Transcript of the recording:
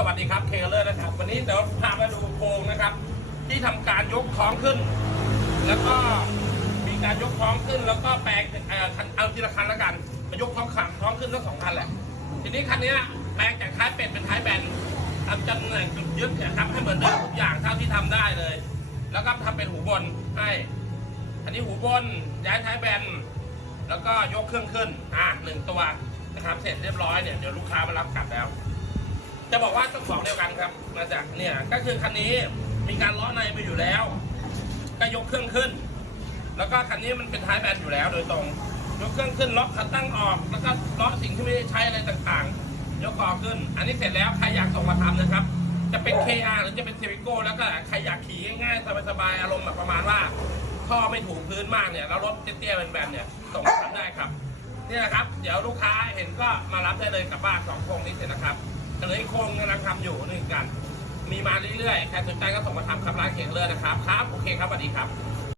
สวัสดีครับเคเลอร์นะครับ วันนี้เดี๋ยวพามาดูโครงนะครับ ที่ทำการยกท้องขึ้น แล้วก็มีการยกท้องขึ้น แล้วก็แปลงเอ่อคันเอาทีละคันล้วกันมายกท้องขังท้องขึ้นทั้งสองคันแหละ ทีนี้คันนี้แปลงจากท้ายเป็ดเป็นท้ายแบนทำจำแหน่งจุดยึดเนี่ยทำให้เหมือนเดิมทุกอย่างเท่าที่ทำได้เลย แล้วก็ทำเป็นหูบนให้อันนี้หูบนย้ายท้ายแบนแล้วก็ยกเครื่องขึ้นอะหนึ่งตัวนะครับเสร็จเรียบร้อยเนี่ยเดี๋ยวลูกค้ามารับกลับแล้ว จะบอกว่าเจ้าของเดียวกันครับ มาจากเนี่ยก็คือคันนี้มีการล้อในไปอยู่แล้ว ก็ยกเครื่องขึ้น แล้วก็คันนี้มันเป็นท้ายแบนอยู่แล้ว โดยตรง ยกเครื่องขึ้นล็อกคันตั้งออก แล้วก็ล็อกสิ่งที่ไม่ได้ใช้อะไรต่างๆ ยกคอขึ้น อันนี้เสร็จแล้วใครอยากส่งมาทำนะครับ จะเป็น KR หรือจะเป็นเซวิโก้แล้วก็ใครอยากขี่ง่ายๆสบายๆอารมณ์แบบประมาณว่าท่อไม่ถูกพื้นมากเนี่ยแล้วรถเตี้ยๆแบนๆเนี่ยส่งมาทำได้ครับเนี่ยนะครับ เดี๋ยวลูกค้าเห็นก็มารับได้เลยกลับบ้านสองโครงนี้เสร็จนะครับ เหลืออีกโครงกำลังทำอยู่หนึ่งกัน มีมาเรื่อยๆ ใครสนใจก็ส่งมาทำครับร้านเขียงเลยนะครับ ครับ โอเคครับสวัสดีครับ